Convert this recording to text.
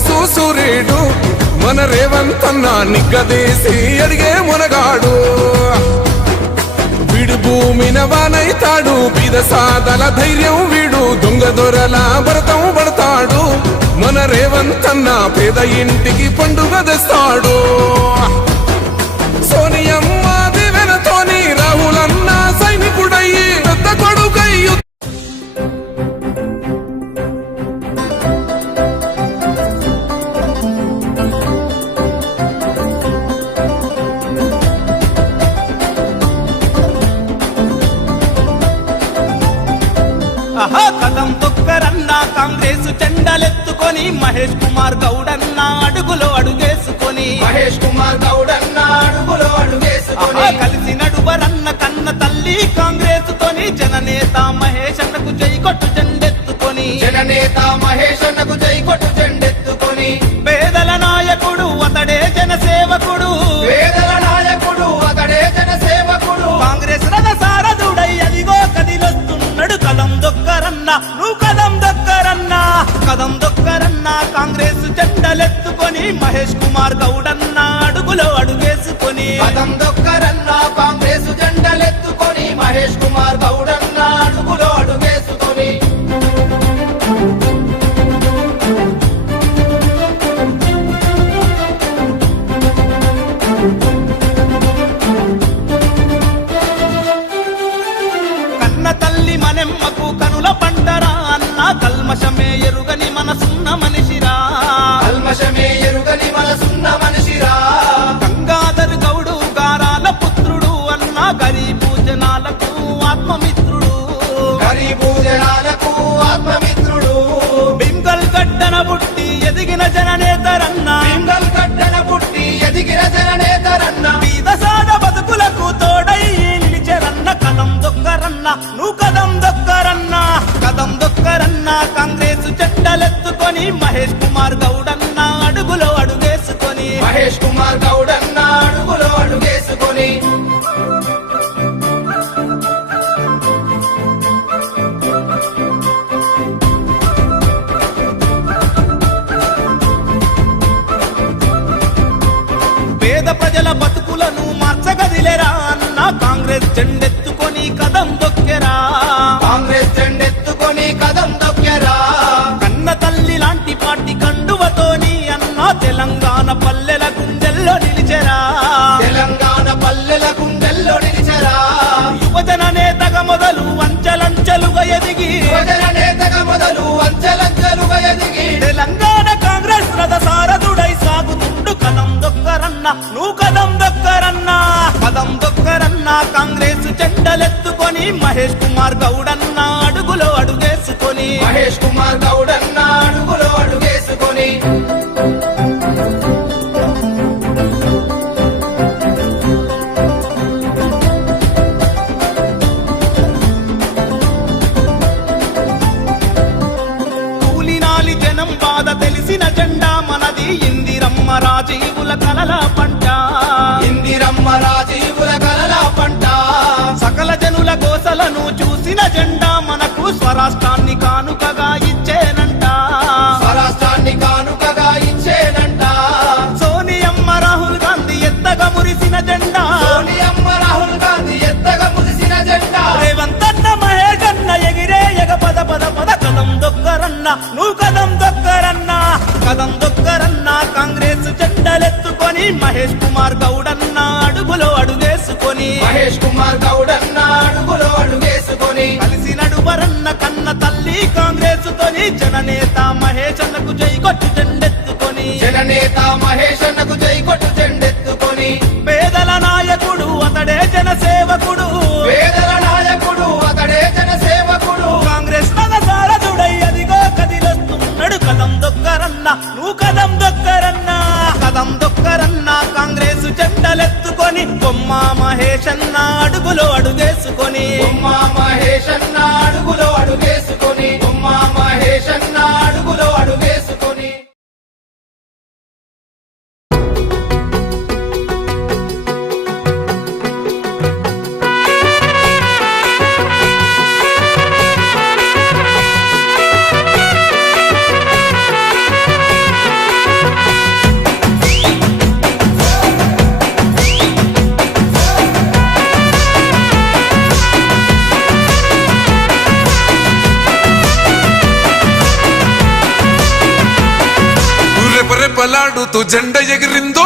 కాంగ్రెసు సూర్యుడు మన రేవంత్ అన్న నిగ్గదీసి అడిగే మునగాడు. వీడు భూమిన వానైతాడు, బీద సాదల ధైర్యం వీడు, దొంగ దొరల భరతం పడతాడు. మన రేవంత్ అన్న పేద ఇంటికి పండుగ తెస్తాడు. సోనియమ్మ దివెనతోని రాహులన్న సైనికుడయ్యి పెద్ద కొడుకయ్యు. కదం తొక్కరన్న కాంగ్రెస్ జెండలెత్తుకొని మహేష్ కుమార్ గౌడన్న అడుగులో అడుగేసుకొని కలిసి నడువరన్న కన్న తల్లి కాంగ్రెస్ తోని జననేత మహేష్ అన్నకు జై కొట్టు జెండెత్తుకొని పేదల నాయకుడు అతడే జనసేవకుడు కాంగ్రెస్ రథ సారథుడై అదిగో కదిలొస్తున్నాడు. కదం దొక్కరన్న నువ్వు కదం దొక్కరన్న కాంగ్రెస్ జెండలెత్తుకొని మహేష్ కుమార్ గౌడన్న అడుగులో అడుగేసుకొని మహేష్ కుమార్ గౌడన్న అడుగులో అడుగేసుకొని కన్న తల్లి మనెమ్మకు కనుల పంటరా అన్న కల్మషమే ఎరుగని మనసున్న మనిషిరా గంగాధర్ గౌడు గారాల పుత్రుడు అన్న గరీబు జనాలకు ఆత్మమిత్రుడు బింగల్ గడ్డన పుట్టి ఎదిగిన జననేతరన్న బీద సాద బతుకులకు తోడై నిలిచెరన్న. కదం దొక్కరన్న నువ్వు కదం దొక్కరన్న కాంగ్రెస్ జెండలెత్తుకొని మహేష్ కుమార్ గౌడన్న అడుగులో అడుగేసుకొని పేద ప్రజల బతుకులను మార్చగదిలేరా అన్న కాంగ్రెస్ జెండెత్తుకొని కదం దొక్కెరా కన్న తల్లి లాంటి పార్టీ కండువతోని అన్న తెలంగాణ పల్లెల గుండెల్లో నిలిచెరా యువజన నేతగా మొదలు అంచెలంచెలుగా ఎదిగి తెలంగాణ కాంగ్రెస్ రథ సారథుడై సాగుతుండు. కదం దొక్కరన్న నువ్వు కదం దొక్కరన్న కాంగ్రెస్ జెండలెత్తుకొని మహేష్ కుమార్ గౌడన్న అడుగులో అడుగేసుకొని కూలినాలి జనం బాధ తెలిసిన జెండా మనది. ఇందిరమ్మ రాజీవుల కలల పంట సకల జనుల గోసలను చూసిన జెండా మనకు స్వరాష్ట్రాన్ని కానుకగా ఇచ్చేనంట. సోనియమ్మ రాహుల్ గాంధీ ఎత్తగా మురిసిన జెండా రేవంత్ అన్న మహేష్ అన్న ఎగిరే ఎగ పద కదం దొక్కరన్న నువ్వు కదం దొక్కరన్న కాంగ్రెస్ జెండలెత్తుకొని మహేష్ కుమార్ గౌడన్న అడుగులో అడుగేసుకొని కలిసి నడువరన్న కన్న తల్లి కాంగ్రెస్ తోని జననేత మహేష్ అన్నకు జై కొట్టు జెండెత్తుకొని పేదల నాయకుడు అతడే జనసేవకుడు కాంగ్రెస్ రథ సారథుడై అదిగో కదిలొస్తున్నాడు. కదం దొక్కరన్న నువ్వు కదం దొక్కరన్న కాంగ్రెస్ జెండలెత్తుకొని బొమ్మ మహేష్ అన్న అడుగులో అడుగేసుకొని రెపరెపలాడుతూ జెండ ఎగిరిందో